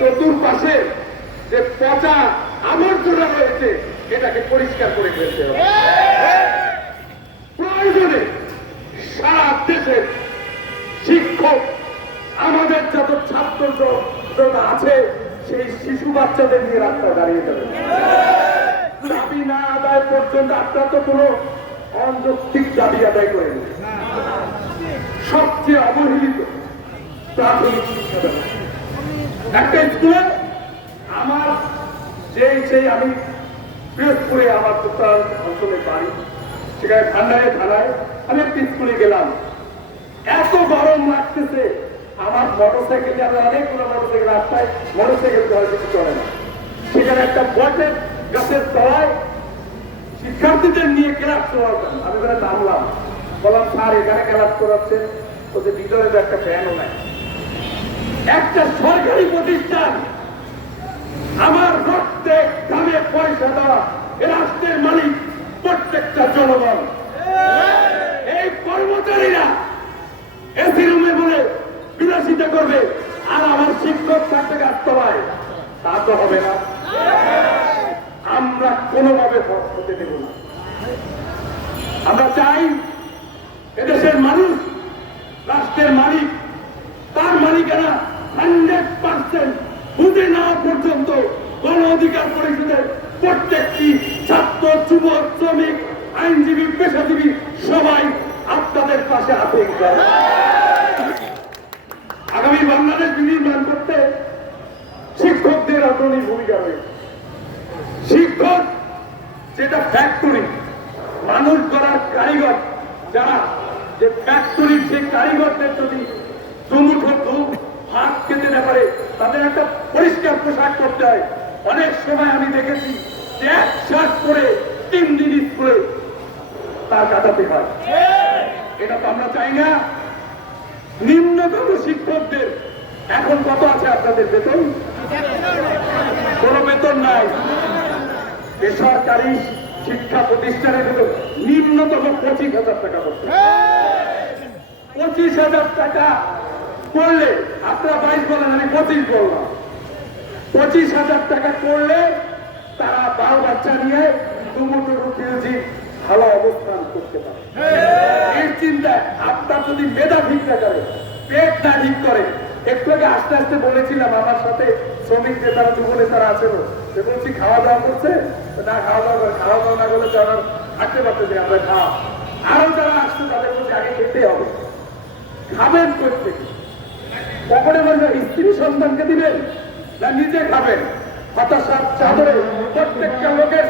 চতুর্পাশে যে পচা আবর্জনা রয়েছে, এটাকে পরিষ্কার করে ফেলতে হবে। প্রয়োজনে সারা দেশের শিক্ষক, আমাদের যত ছাত্র আছে, সেই শিশু বাচ্চাদের নিয়ে রাস্তায় দাঁড়িয়ে যাবে। দাবি না আদায় পর্যন্ত আপনার তো কোনো অযৌক্তিক দাবি আদায় করেনি সবচেয়ে অবহেলিত প্রাথমিক শিক্ষা ব্যবস্থা একটা স্কুলে আমার যেই সেই আমি পিরোজপুরে আমার উত্তরাল অঞ্চলে বাড়ি। সেখানে ঠান্ডায় থানায় আমি একটা স্কুলে গেলাম। এত গরম লাগতেছে, আমার মোটর সাইকেল আমি অনেকগুলো মোটর সাইকেল রাস্তায় মোটর সাইকেল হয়তো কিছু চলে না। সেখানে একটা বটের গাছের তলায় শিক্ষার্থীদের নিয়ে ক্লাস করাতাম আমি ওখানে নামলাম। বললাম, স্যার, এখানে ক্লাস করাচ্ছেন ওদের ভিতরে একটা ফ্যানও নাই। একটা সরকারি প্রতিষ্ঠান। আমার প্রত্যেক গ্রামে পয়সা দেওয়া এ রাষ্ট্রের মালিক প্রত্যেকটা জনগণ। এই কর্মচারীরা এসি রুমে বলে বিলাসিতা করবে, আর আমার শিক্ষক থাকবে গাছতলায় তা তো হবে না। আমরা কোনোভাবে হতে দেব না। আমরা চাই এদেশের মানুষ রাষ্ট্রের মালিক তার মালিকানা হান্ড্রেড পার্সেন্ট বুঝে নেওয়া পর্যন্ত গণ অধিকার পরিষদের প্রত্যেকটি ছাত্র, যুবক, শ্রমিক, আইনজীবী, পেশাজীবী সবাই আপনাদের পাশে আছে। আগামী বাংলাদেশ বিনির্মাণ করতে শিক্ষকদের অগ্রণী ভূমিকা রয়েছে। শিক্ষক যেটা ফ্যাক্টরি মানুষ গড়ার কারিগর, যারা যে ফ্যাক্টরির সেই কারিগরদের যদি দুমুঠো হাত খেতে না পারে তাদের একটা পোশাক করতে হয়। অনেক সময় আমি দেখেছি এক শার্ট করে তিন দিন স্কুলে তার কাটাতে হয়। এটা তো আমরা চাই না। নিম্নতম শিক্ষকদের এখন কত আছে আপনাদের বেতন? কোনো বেতন নাই। বেসরকারি শিক্ষা প্রতিষ্ঠানের বেতন নিম্নতম পঁচিশ হাজার টাকা করতে পঁচিশ হাজার টাকা করলে আপনারা বাইশ বলেন, আমি পঁচিশ বললাম। পঁচিশ হাজার টাকা করলে তারা বাল বাচ্চা নিয়ে দুমুটো রুটি ভালো অবস্থান করতে পারে। এই চিন্তায় আপনার যদি মেধা ঠিক না করে, পেট না ঠিক করে, একটু আগে আস্তে আস্তে বলেছিলাম আমার সাথে শ্রমিক যে তারা যুবনে তারা আছে সে বলছি খাওয়া দাওয়া করছে? না খাওয়া দাওয়া করে খাওয়া দাওয়া না করলে তারা থাকতে পারতেছে আমরা খাওয়া। আরও যারা আসছে তাদের বলছে, আগে খেতে হবে। খাবেন করতে কখনো স্ত্রী সন্তানকে দিবেন? না নিজে খাবেন। হতাশার চাদরে প্রত্যেকটা লোকের